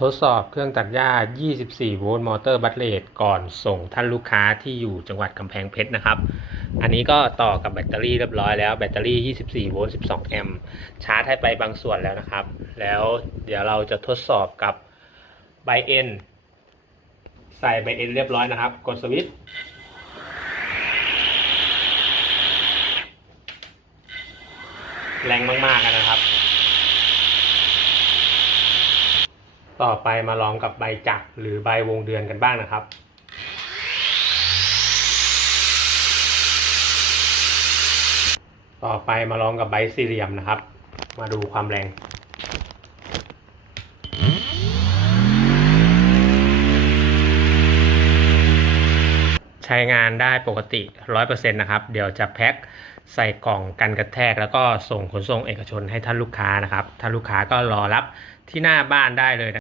ทดสอบเครื่องตัดหญ้า 24 โวลต์มอเตอร์บัตเลตก่อนส่งท่านลูกค้าที่อยู่จังหวัดกำแพงเพชรนะครับ อันนี้ก็ต่อกับแบตเตอรี่เรียบร้อยแล้วแบตเตอรี่ 24 โวลต์ 12 แอมป์ ชาร์จให้ไปบางส่วนแล้วนะครับ แล้วเดี๋ยวเราจะทดสอบกับไบเอ็น ใส่ไบเอ็นเรียบร้อยนะครับ กดสวิตช์แรงมากๆกันนะครับ ต่อไปมาลองกับใบจักรหรือใบวงเดือนกันบ้างนะครับต่อไปมาลองกับใบสี่เหลี่ยมนะครับ มาดูความแรง ใช้งานได้ปกติ 100%นะครับ เดี๋ยวจะแพ็คใส่กล่องกันกระแทก แล้วก็ส่งขนส่งเอกชนให้ท่านลูกค้านะครับ ท่านลูกค้าก็รอรับที่หน้าบ้านได้เลยนะ